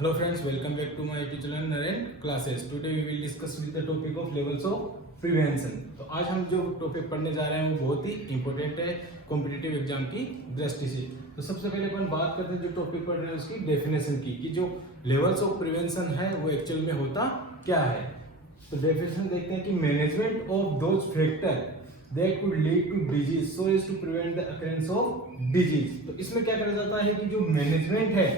Hello friends, welcome back to my YouTube channel Naren Classes. Today we will discuss with the topic of levels of prevention. तो आज हम जो topic पढ़ने जा रहे हैं वो बहुत ही इंपॉर्टेंट है कॉम्पिटिटिव एग्जाम की दृष्टि से। तो सबसे पहले अपन बात करते हैं जो टॉपिक पढ़ रहे हैं उसकी डेफिनेशन की कि जो लेवल्स ऑफ प्रिवेंशन है वो एक्चुअल में होता क्या है। तो डेफिनेशन देखते हैं कि management of those factor that could lead to disease so as to prevent the occurrence of disease। तो इसमें क्या करा जाता है कि जो मैनेजमेंट है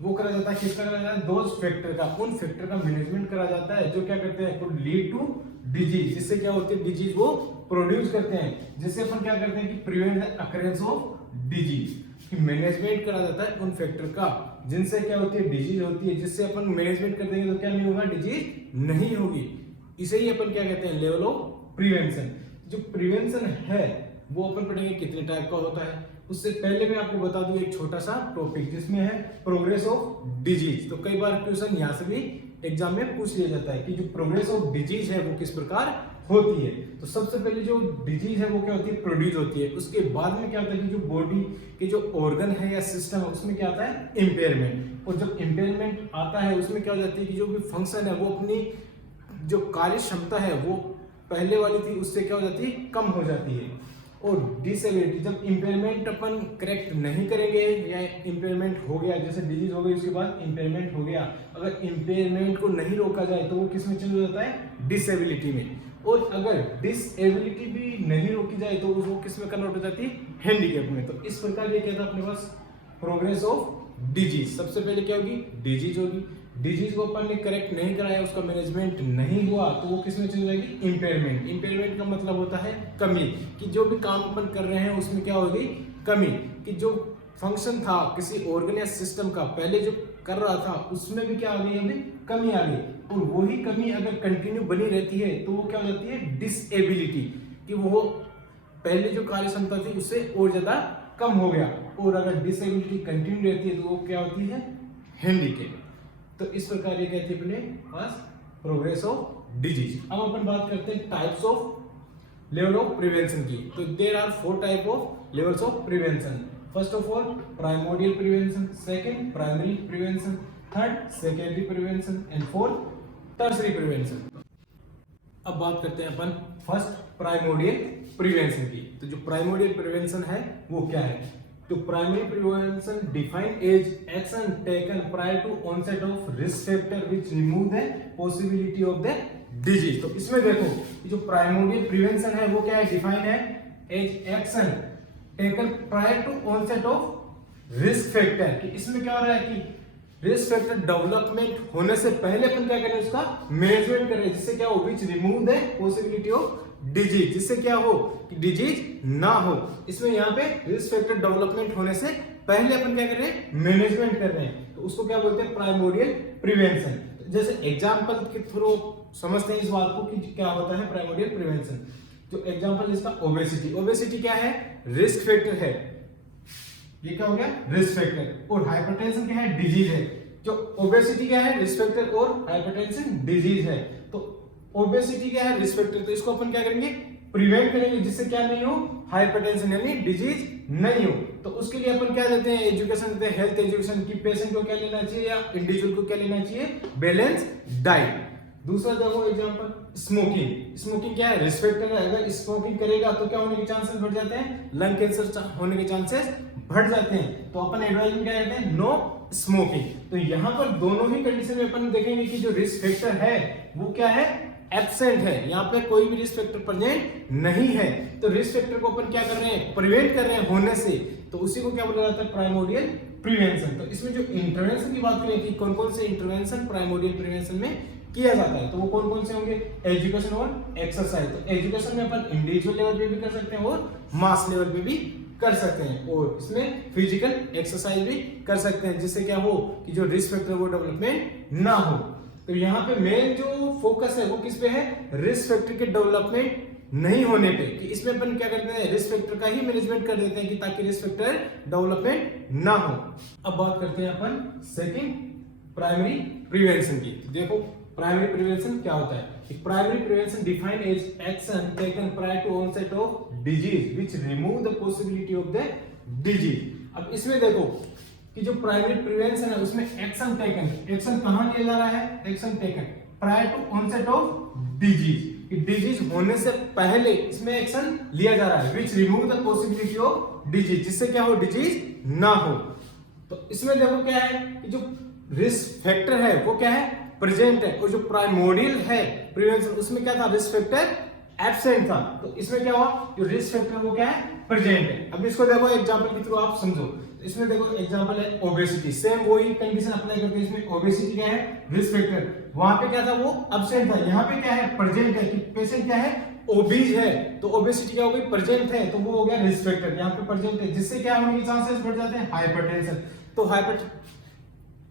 वो करा जाता है, किसका करा जाता है, दोज फैक्टर का, उन फैक्टर का मैनेजमेंट करा जाता है जो क्या करते हैं, कुड लीड टू डिजीज, जिससे क्या होती है डिजीज वो प्रोड्यूस करते हैं, जिससे अपन क्या करते हैं कि prevent the occurrence of disease, कि मैनेजमेंट करा जाता है उन फैक्टर का जिनसे क्या होती है डिजीज होती है, जिससे अपन मैनेजमेंट कर देंगे तो क्या नहीं होगा, डिजीज नहीं होगी। इसे ही अपन क्या कहते हैं, लेवल ऑफ प्रिवेंशन। जो प्रिवेंशन है वो अपन पढ़ेंगे कितने टाइप का होता है। उससे पहले मैं आपको बता दूं एक छोटा सा टॉपिक जिसमें है प्रोग्रेस ऑफ डिजीज। तो कई बार क्वेश्चन यहाँ से भी एग्जाम में पूछ लिया जाता है कि जो प्रोग्रेस ऑफ डिजीज है वो किस प्रकार होती है। तो सबसे पहले जो डिजीज है वो क्या होती है, प्रोड्यूस होती है। उसके बाद में क्या होता है कि जो बॉडी के जो ऑर्गन है या सिस्टम है उसमें क्या आता है, इम्पेयरमेंट। और जब इम्पेयरमेंट आता है उसमें क्या हो जाती है कि जो भी फंक्शन है वो अपनी जो कार्य क्षमता है वो पहले वाली थी उससे क्या हो जाती है, कम हो जाती है। और डिसेबिलिटी, जब इम्पेयरमेंट अपन करेक्ट नहीं करेंगे या इम्पेयरमेंट हो गया, जैसे डिजीज हो गई उसके बाद इम्पेयरमेंट हो गया, अगर इम्पेयरमेंट को नहीं रोका जाए तो वो किस में चेंज हो जाता है, डिसेबिलिटी में। और अगर डिसेबिलिटी भी नहीं रोकी जाए तो वो किस में कन्वर्ट हो जाती है, हैंडीकैप में। तो इस प्रकार ये क्या था अपने पास, प्रोग्रेस ऑफ डिजीज। सबसे पहले क्या होगी, डिजीज होगी। डिजीज को अपन ने करेक्ट नहीं कराया, उसका मैनेजमेंट नहीं हुआ तो वो किस में चली जाएगी, इम्पेयरमेंट। इम्पेयरमेंट का मतलब होता है कमी, कि जो भी काम अपन कर रहे हैं उसमें क्या होगी, कमी, कि जो फंक्शन था किसी ऑर्गन या सिस्टम का पहले जो कर रहा था उसमें भी क्या आ गई, अभी कमी आ गई। और वही कमी अगर कंटिन्यू बनी रहती है तो वो क्या हो जाती है, डिसेबिलिटी, कि वो पहले जो कार्य क्षमता थी उससे और ज्यादा कम हो गया। और अगर डिसेबिलिटी कंटिन्यू रहती है तो वो क्या होती है, हैंडीकैप। तो इस प्रकार ये कहते हैं अपने पास प्रोग्रेस ऑफ डिजीज। अब अपन बात करते हैं types of level of prevention की। तो there are 4 type of levels of prevention. First of all primordial prevention, second primary prevention, third secondary prevention and fourth tertiary prevention. अब बात करते हैं अपन फर्स्ट प्राइमोडियल प्रिवेंशन की। तो जो प्राइमोडियल प्रिवेंशन है वो क्या है, तो primary prevention defined as action taken prior to onset of risk factor which remove the possibility of the disease. तो इसमें देखो जो प्राइमोडियल प्रिवेंशन है वो क्या है, डिफाइंड है as action taken prior to onset of risk factor. कि इसमें क्या हो रहा है कि रिस्क फैक्टर डेवलपमेंट होने से पहले अपन क्या करें, उसका मैनेजमेंट करें, जिससे क्या हो, which remove the possibility of disease, जिससे क्या हो कि डिजीज ना हो। इसमें यहाँ पे रिस्क फैक्टर डेवलपमेंट होने से पहले अपन क्या कर रहे हैं, मैनेजमेंट कर रहे हैं, तो उसको क्या बोलते हैं, प्राइमोडियल प्रिवेंशन। जैसे एग्जांपल के थ्रू समझते हैं इस बात को कि क्या होता है प्राइमोडियल प्रिवेंशन। जो एग्जांपल इसका ओबेसिटी, ओबेसिटी क्या है, रिस्क फैक्टर है, ये क्या हो गया, रिस्क फैक्टर। और हाइपरटेंशन क्या है, डिजीज है। जो ओबेसिटी क्या है, रिस्क फैक्टर, और हाइपरटेंशन डिजीज है। तो ओबेसिटी क्या है, रिस्क फैक्टर, तो इसको अपन क्या करेंगे, प्रिवेंट करेंगे, जिससे क्या नहीं हो, हाइपरटेंशन यानी डिजीज नहीं हो। तो उसके लिए अपन क्या देते हैं, एजुकेशन देते हैं, हेल्थ एजुकेशन, की पेशेंट को क्या लेना चाहिए या इंडिविजुअल को क्या लेना चाहिए, बैलेंस डाइट। दूसरा देखो एग्जांपल स्मोकिंग। स्मोकिंग क्या है, रिस्क फैक्टर है। अगर स्मोकिंग करेगा तो क्या होने के चांसेस बढ़ जाते हैं, लंग कैंसर होने के चांसेस बढ़ जाते हैं। तो अपन एडवाइस में क्या कहते हैं, नो स्मोकिंग। तो यहाँ पर दोनों ही कंडीशन में अपन देखेंगे कि जो रिस्क फैक्टर है वो क्या है, एब्सेंट है, यहाँ पे कोई भी रिस्क फैक्टर प्रेजेंट नहीं है। तो रिस्क फैक्टर को अपन क्या कर रहे हैं, प्रिवेंट कर रहे हैं होने से, तो उसी को क्या बोला जाता है, प्राइमोडियल प्रिवेंशन। तो इसमें जो इंटरवेंशन की बात करें कि कौन कौन से इंटरवेंशन प्राइमोडियल प्रिवेंशन में किया जाता है, तो वो कौन कौन से होंगे, एजुकेशन और एक्सरसाइज। तो एजुकेशन में अपन इंडिविजुअल लेवल पे भी कर सकते हैं और मास लेवल पे भी कर सकते हैं, और इसमें फिजिकल एक्सरसाइज भी कर सकते हैं, जिससे क्या हो कि जो रिस्क फैक्टर वो डेवलपमेंट ना हो। तो यहाँ पे मेन जो फोकस है वो किस पे है, रिस्क फैक्टर के डेवलपमेंट नहीं होने पे, कि इसमें अपन क्या करते हैं, रिस्क फैक्टर का ही मैनेजमेंट कर देते हैं कि ताकि रिस्क फैक्टर डेवलपमेंट ना हो। अब बात करते हैं अपन सेकंड प्राइमरी प्रिवेंशन की। देखो प्राइमरी प्रिवेंशन क्या होता है, primary prevention defined as action taken prior to onset of disease which remove the possibility of the disease. अब इसमें देखो कि जो प्राइमरी प्रिवेंशन है उसमें एक्शन टेकन, एक्शन कहां लिया जा रहा है, action taken prior to onset of disease, कि डिजीज होने से पहले इसमें एक्शन लिया जा रहा है, which remove the possibility of disease, जिससे क्या हो, डिजीज ना हो। तो इसमें देखो क्या है कि जो रिस्क फैक्टर है वो क्या है, प्रेजेंट है, और जो प्राइमोडियल है प्रिवेंशन उसमें क्या था, रिस्क फैक्टर एब्सेंट था। तो इसमें क्या हुआ, जो रिस्क फैक्टर वो क्या है, प्रेजेंट है। अब इसको देखो एग्जांपल के थ्रू आप समझो। इसमें देखो एग्जांपल है ओबेसिटी, सेम वही कंडीशन अप्लाई करते हैं। इसमें ओबेसिटी क्या है, रिस्क फैक्टर, वहां पे क्या था, वो एब्सेंट था, यहाँ पे क्या है, प्रेजेंट है, कि पेशेंट क्या है, ओबीज है, तो ओबेसिटी क्या हो गई, प्रेजेंट है, तो वो हो गया रिस्क फैक्टर, यहाँ पे प्रेजेंट है, जिससे क्या होने के चांसेस बढ़ जाते हैं, हाइपरटेंशन। तो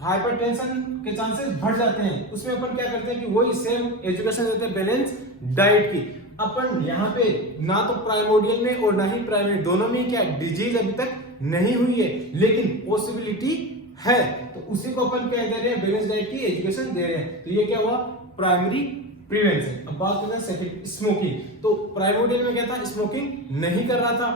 हाइपरटेंशन के चांसेस बढ़ जाते हैं। उसमें अपन क्या करते हैं कि वही सेम एजुकेशन देते हैं, बैलेंस डाइट की। अपन यहाँ पे ना तो प्राइमोडियल में और ना ही प्राइमरी, दोनों में क्या डिजीज अभी तक नहीं हुई है, लेकिन पॉसिबिलिटी है, तो उसी को अपन क्या दे रहे हैं, बैलेंस डाइट की एजुकेशन दे रहे हैं। तो ये क्या हुआ, प्राइमरी प्रिवेंशन। अब बात करते हैं सेकंड, स्मोकिंग। तो प्राइमोडियल में क्या था, स्मोकिंग नहीं कर रहा था,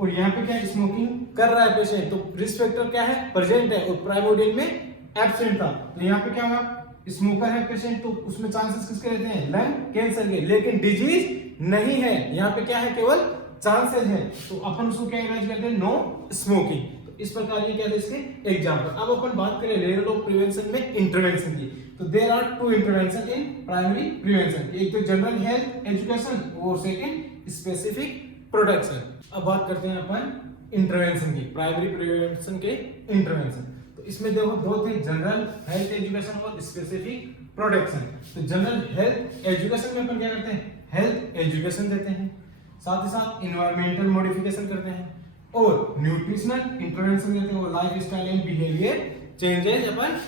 और यहाँ पे क्या स्मोकिंग कर रहा है पेशेंट, तो रिस्क फैक्टर क्या है, प्रेजेंट है, और प्राइमोडियल में एब्सेंट था। तो यहाँ पे क्या हुआ, स्मोकर है पेशेंट, तो उसमें चांसेस किसके रहते हैं, लंग कैंसर के, लेकिन डिजीज नहीं है, यहाँ पे क्या है, केवल चांसेस है। तो अपन उसको क्या इमेज करते हैं, नो स्मोकिंग। तो इस प्रकार ये क्या थे इसके एग्जांपल। अब अपन बात करें लेवल ऑफ प्रिवेंशन में इंटरवेंशन की। तो there are two intervention in primary prevention, एक तो जनरल हेल्थ एजुकेशन और सेकंड स्पेसिफिक प्रोटेक्शन। अब बात करते हैं अपन इंटरवेंशन की, प्राइमरी प्रिवेंशन के इंटरवेंशन। तो इसमें देखो दो थे, जनरल हेल्थ एजुकेशन और स्पेसिफिक प्रोटेक्शन। तो जनरल हेल्थ एजुकेशन में अपन क्या करते हैं, हेल्थ एजुकेशन देते हैं, साथ ही साथ इन्वायरमेंटल मॉडिफिकेशन करते हैं, और न्यूट्रिशनल इंटरवेंशन देते हैं, और life style and behaviour changes upon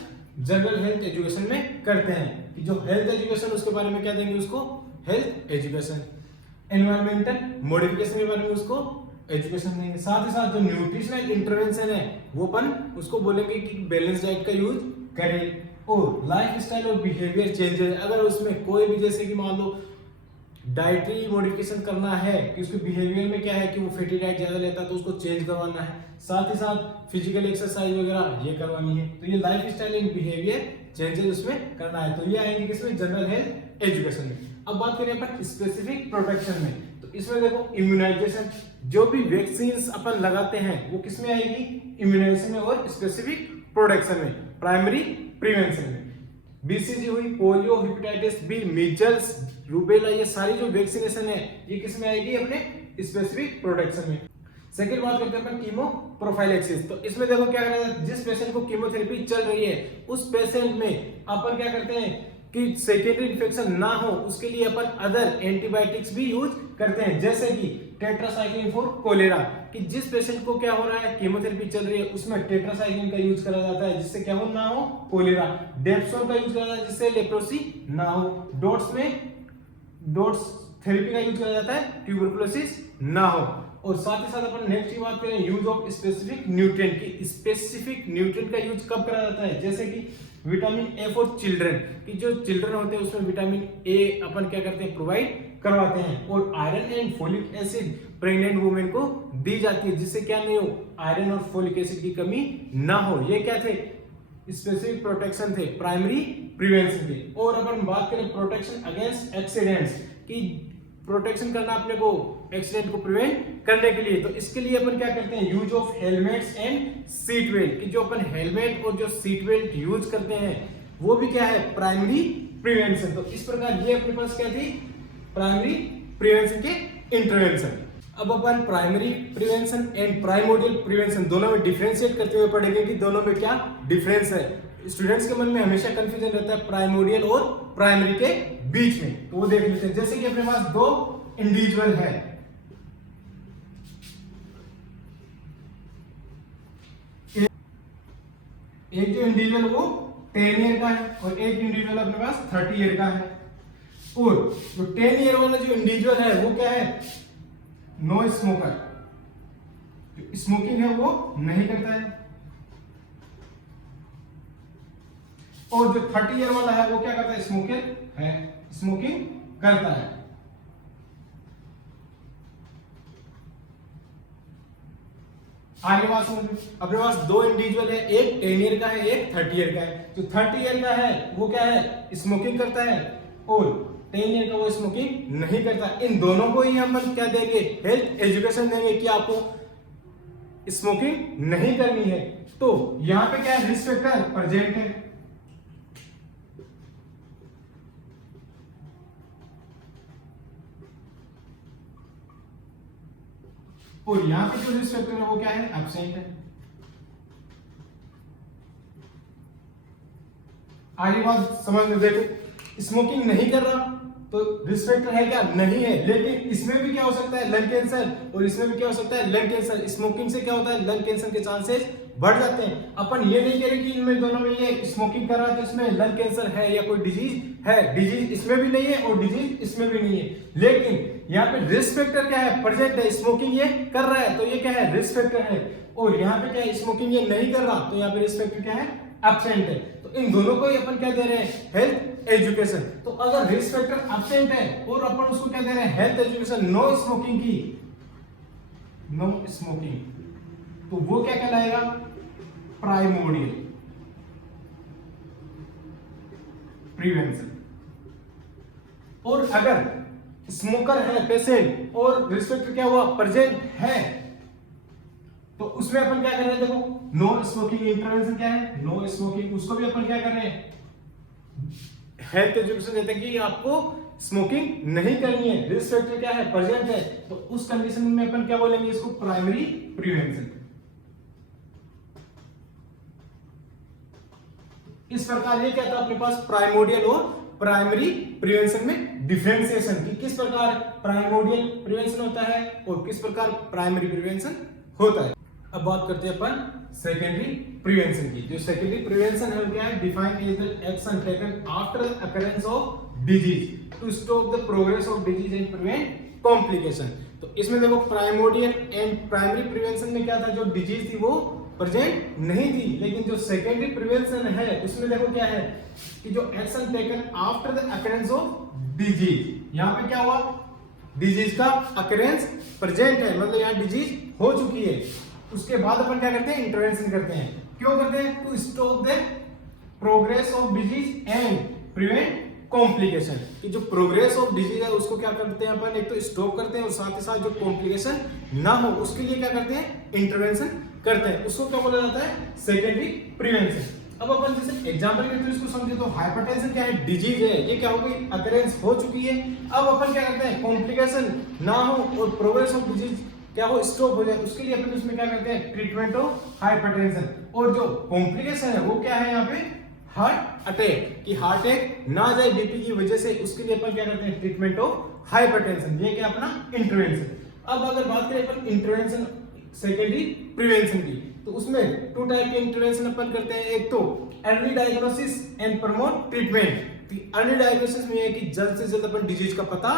general health education में करते हैं। कि जो हेल्थ एजुकेशन उसके बारे में क्या देंगे, उसको हेल्थ एजुकेशन, एनवायरमेंटल मॉडिफिकेशन के बारे में उसको एजुकेशन देंगे, साथ ही साथ जो न्यूट्रिशनल इंटरवेंशन है वो अपन उसको बोलेंगे कि बैलेंस डाइट का यूज करें, और लाइफ स्टाइल और बिहेवियर चेंजेस, अगर उसमें कोई भी जैसे कि मान लो डाइटरी मॉडिफिकेशन करना है कि उसके बिहेवियर में क्या है कि वो फैटी डाइट ज्यादा लेता है तो उसको चेंज करवाना है, साथ ही साथ फिजिकल एक्सरसाइज वगैरह ये करवानी है, तो ये life style and behaviour changes उसमें करना है। तो ये आएंगे किसमें, जनरल हेल्थ एजुकेशन में। अब बात करें अपन स्पेसिफिक प्रोटेक्शन में, तो इसमें देखो इम्यूनाइजेशन, जो भी वैक्सीन अपन लगाते हैं वो किसमें आएगी, इम्यूनाइजेशन में और स्पेसिफिक प्रोटेक्शन में, प्राइमरी प्रिवेंशन में। बीसीजी हुई, polio, hepatitis B, measles, rubella, ये सारी जो वैक्सीनेशन है ये किसमें आएगी, अपने स्पेसिफिक प्रोटेक्शन में। सेकंड बात करते हैं अपन कीमो प्रोफाइलैक्सिस। तो इसमें देखो क्या करना है, जिस पेशेंट को कीमोथेरेपी चल रही है उस पेशेंट में अपन क्या करते हैं कि सेकेंडरी इन्फेक्शन ना हो उसके लिए अपन अदर एंटीबायोटिक्स भी यूज करते हैं, जैसे कि टेट्रासाइक्लिन फॉर कोलेरा, कि जिस पेशेंट को क्या हो रहा है, कीमोथेरेपी चल रही है उसमें टेट्रासाइक्लिन का यूज करा जाता है जिससे क्या हो ना हो, कोलेरा। डेप्सोन का यूज करा जाता है जिससे लेप्रोसी ना हो। डॉट्स में डॉट्स थेरेपी का यूज करा जाता है ट्यूबरकुलोसिस ना हो। और साथ ही साथ अपन नेक्स्ट की बात करें यूज ऑफ स्पेसिफिक न्यूट्रिएंट की, स्पेसिफिक न्यूट्रिएंट का यूज कब करा जाता है, जैसे कि विटामिन ए फॉर चिल्ड्रन, कि जो चिल्ड्रन होते हैं उसमें विटामिन ए अपन क्या करते हैं, प्रोवाइड करवाते हैं, और iron and folic acid pregnant women को दी जाती है जिससे क्या नहीं हो, आयरन और फोलिक एसिड की कमी ना हो। ये क्या थे, स्पेसिफिक प्रोटेक्शन थे प्राइमरी प्रिवेंशन के। और अपन बात करें प्रोटेक्शन अगेंस्ट एक्सीडेंट्स की, प्रोटेक्शन करना अपने को एक्सीडेंट को प्रिवेंट करने के लिए, तो इसके लिए अपन क्या करते हैं, use of helmets and seat belt, कि जो अपन हेलमेट और जो सीट बेल्ट यूज करते हैं वो भी क्या है, प्राइमरी प्रिवेंशन। तो इस प्रकार ये अपने पास क्या थी, प्राइमरी प्रिवेंशन के इंटरवेंशन। अब अपन primary prevention and primordial prevention दोनों में डिफरेंशिएट करते हुए पढ़ेंगे कि दोनों में क्या डिफरेंस है। स्टूडेंट्स के मन में हमेशा कंफ्यूजन रहता है प्राइमोडियल और प्राइमरी के बीच में, तो वो देख लेते हैं। जैसे कि अपने पास दो इंडिविजुअल है, एक जो इंडिविजुअल वो 10 ईयर का है और एक इंडिविजुअल अपने पास 30 ईयर का है, और जो 10 ईयर वाला जो इंडिविजुअल है वो क्या है, नो स्मोकर, स्मोकिंग है वो नहीं करता है, और जो 30 ईयर वाला है वो क्या करता है, स्मोकर है, स्मोकिंग करता है। आगे बात समझ, अपने पास दो इंडिविजुअल है, एक 10 ईयर का है, एक 30 ईयर का है। जो 30 ईयर का है वो क्या है, स्मोकिंग करता है, और 10 ईयर का वो स्मोकिंग नहीं करता। इन दोनों को ही हम क्या देंगे, हेल्थ एजुकेशन देंगे कि आपको स्मोकिंग नहीं करनी है। तो यहाँ पे क्या है, रिस्क फैक्टर प्रेजेंट है, और यहां पे जो रिस्क फैक्टर है वो क्या है, एब्सेंट है। आगे बात समझ में देखो, स्मोकिंग नहीं कर रहा तो रिस्क फैक्टर है क्या, नहीं है। लेकिन इसमें भी क्या हो सकता है, लंग कैंसर, और इसमें भी क्या हो सकता है, लंग कैंसर। स्मोकिंग से क्या होता है, लंग कैंसर के चांसेस बढ़ जाते हैं। अपन ये नहीं कह रहे कि इनमें दोनों में ये स्मोकिंग कर रहा है तो इसमें लंग कैंसर है या कोई डिजीज है, डिजीज इसमें भी नहीं है और डिजीज इसमें भी नहीं है। लेकिन यहाँ पे रिस्क फैक्टर क्या है, प्रेजेंट है, स्मोकिंग ये कर रहा है तो ये क्या है, रिस्क फैक्टर है। और यहाँ पे क्या है, स्मोकिंग ये नहीं कर रहा तो यहाँ पे रिस्क फैक्टर क्या है, एब्सेंट है। तो इन दोनों को ही अपन क्या दे रहे हैं, हेल्थ एजुकेशन। तो अगर रिस्क फैक्टर एब्सेंट है और अपन उसको क्या दे रहे हैं, हेल्थ एजुकेशन, नो स्मोकिंग की, नो स्मोकिंग, तो वो क्या कहलाएगा, प्राइमोडियल प्रिवेंशन। और अगर स्मोकर है पेशेंट और रिस्क फैक्टर क्या हुआ, प्रेजेंट है, तो उसमें अपन क्या कर रहे हैं, देखो नो स्मोकिंग इंटरवेंशन क्या है, नो स्मोकिंग, उसको भी अपन क्या कर रहे हैं, हेल्थ एजुकेशन देते हैं कि आपको स्मोकिंग नहीं करनी है। रिस्क फैक्टर क्या है, प्रेजेंट है, तो उस कंडीशन में अपन क्या बोलेंगे, इसको प्राइमरी प्रिवेंशन। इस प्रकार ये क्या था अपने पास, प्राइमोडियल और प्राइमरी प्रिवेंशन में डिफरेंशिएशन कि किस प्रकार प्राइमोडियल प्रिवेंशन होता है और किस प्रकार प्राइमरी प्रिवेंशन होता है। अब बात करते हैं अपन सेकेंडरी प्रिवेंशन की। जो सेकेंडरी प्रिवेंशन है वो क्या है, defined is the action taken after the occurrence of disease to stop the progress of disease and prevent complication. तो इसमें देखो प्राइमोडियल एंड प्राइमरी प्रिवेंशन में क्या था, जो डिजीज थी वो प्रेजेंट नहीं थी, लेकिन जो सेकेंडरी प्रिवेंशन है उसमें देखो क्या है कि जो action taken after the occurrence of disease, यहाँ पे क्या हुआ, डिजीज का अकरेंस प्रेजेंट है, मतलब यहाँ डिजीज हो चुकी है, उसके बाद अपन क्या करते हैं, इंटरवेंशन करते हैं। क्यों करते हैं, to stop the progress of disease and prevent complication. कि जो प्रोग्रेस ऑफ डिजीज है उसको क्या करते हैं अपन, एक तो स्टॉप करते हैं और साथ ही साथ जो कॉम्प्लिकेशन ना हो उसके लिए क्या करते हैं, इंटरवेंशन करते हैं। उसको क्या बोला जाता है, सेकेंडरी प्रिवेंशन। अब अपन जैसे एग्जांपल के थ्रू इसको समझे तो हाइपरटेंशन क्या है, डिजीज है, ये क्या हो गई, अकरेंस हो चुकी है। अब अपन क्या करते हैं, कॉम्प्लिकेशन ना हो और प्रोग्रेस ऑफ डिजीज क्या हो, स्टॉप हो जाए, उसके लिए अपन उसमें क्या करते हैं, ट्रीटमेंट ऑफ हाइपरटेंशन। और जो कॉम्प्लिकेशन है वो क्या है यहाँ पे, हार्ट अटैक, कि हार्ट अटैक ना जाए बीपी की वजह से, उसके लिए अपन क्या करते हैं, ट्रीटमेंट ऑफ हाइपरटेंशन। ये क्या अपना इंटरवेंशन। अब अगर बात करें अपन इंटरवेंशन सेकेंडरी प्रिवेंशन की, तो उसमें टू टाइप के इंटरवेंशन अपन करते हैं। एक तो early diagnosis and promote treatment. Early diagnosis में है कि जल्द से जल्द अपन डिजीज का पता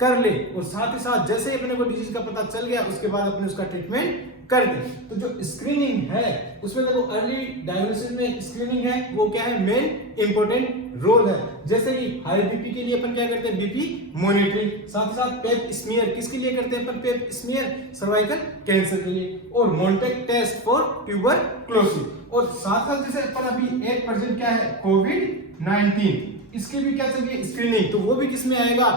कर ले, और साथ ही साथ जैसे ही अपने को डिजीज का पता चल गया उसके बाद अपने उसका ट्रीटमेंट कर दे। तो जो स्क्रीनिंग है उसमें देखो अर्ली डायग्नोसिस में स्क्रीनिंग है वो क्या है, मेन इंपॉर्टेंट रोल है। जैसे कि हाई बीपी के लिए अपन क्या करते हैं, बीपी मॉनिटरिंग, साथ ही साथ पेप स्मीयर, किसके लिए करते हैं अपन, पेप स्मीयर सर्वाइकल कैंसर के लिए, और मोन्टेक टेस्ट फॉर ट्यूबरक्लोसिस, और साथ साथ जैसे अपन अभी एक प्रेजेंट क्या है, कोविड-19, इसकी भी क्या चलिए स्क्रीनिंग, तो वो भी किसमें आएगा,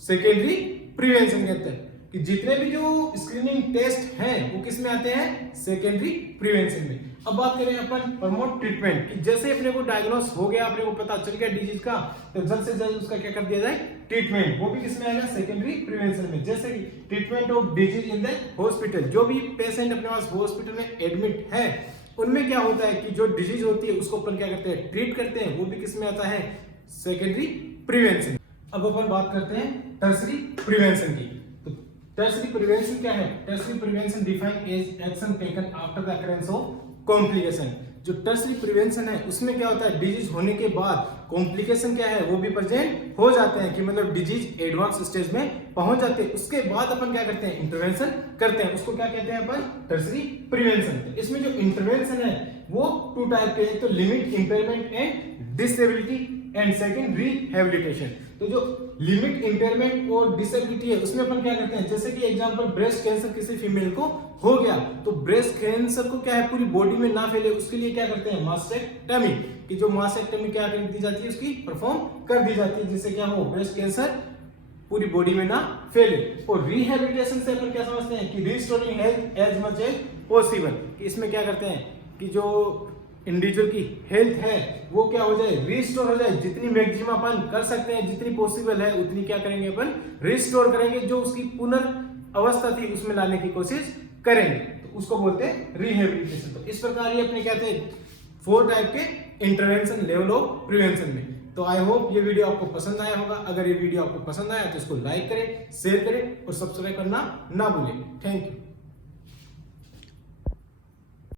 सेकेंडरी प्रिवेंशन कहते हैं। कि जितने भी जो स्क्रीनिंग टेस्ट हैं वो किस में आते हैं, सेकेंडरी प्रिवेंशन में। अब बात करें अपन प्रमोट ट्रीटमेंट, कि जैसे अपने को डायग्नोस हो गया, अपने को पता चल गया डिजीज का, तो जल्द से जल्द उसका क्या कर दिया जाए, ट्रीटमेंट, वो भी किसमें आएगा, सेकेंडरी प्रिवेंशन में। जैसे कि treatment of disease in the hospital, जो भी पेशेंट अपने पास हॉस्पिटल में एडमिट है उनमें क्या होता है कि जो डिजीज होती है उसको अपन क्या करते हैं, ट्रीट करते हैं, वो भी किसमें आता है, सेकेंडरी प्रिवेंशन। अब अपन बात करते हैं टर्सरी प्रिवेंशन की। तो टर्सरी प्रिवेंशन क्या है, tertiary prevention defined as action taken after the occurrence of complication. जो टर्सरी प्रिवेंशन है उसमें क्या होता है, डिजीज होने के बाद कॉम्प्लिकेशन क्या है वो भी प्रेजेंट हो जाते हैं, कि मतलब डिजीज एडवांस स्टेज में पहुंच जाते हैं, उसके बाद अपन क्या करते हैं, इंटरवेंशन करते हैं, उसको क्या कहते हैं अपन, टर्सरी प्रिवेंशन। इसमें जो इंटरवेंशन है वो टू टाइप के, तो limit, impairment and disability and second rehabilitation. तो जो लिमिट, इंपेयरमेंट और डिसेबिलिटी है उसमें अपन क्या करते हैं, जैसे कि एग्जांपल ब्रेस्ट कैंसर किसी फीमेल को हो गया तो ब्रेस्ट कैंसर को क्या है पूरी बॉडी में ना फैले उसके लिए क्या करते हैं, मास्टेक्टमी, कि जो मास्टेक्टमी क्या कर दी जाती है उसकी परफॉर्म कर दी जाती है, जिससे क्या हो ब्रेस्ट कैंसर पूरी बॉडी में ना फैले। और रिहेबिलिटेशन से अपन क्या समझते हैं कि restoring health as much as possible, इसमें क्या करते हैं कि जो इंडिविजुअल की हेल्थ है वो क्या हो जाए, रिस्टोर हो जाए, जितनी मैक्सिमम अपन कर सकते हैं, जितनी पॉसिबल है उतनी क्या करेंगे अपन रिस्टोर करेंगे, जो उसकी पुनर्अवस्था थी उसमें लाने की कोशिश करेंगे, तो उसको बोलते हैं रिहेबिलिटेशन। तो इस प्रकार ये अपने कहते हैं 4 टाइप के इंटरवेंशन लेवल ऑफ प्रिवेंशन में। तो आई होप ये वीडियो आपको पसंद आया होगा। अगर ये वीडियो आपको पसंद आया तो इसको लाइक करें, शेयर करें और सब्सक्राइब करना ना भूलें। Thank you.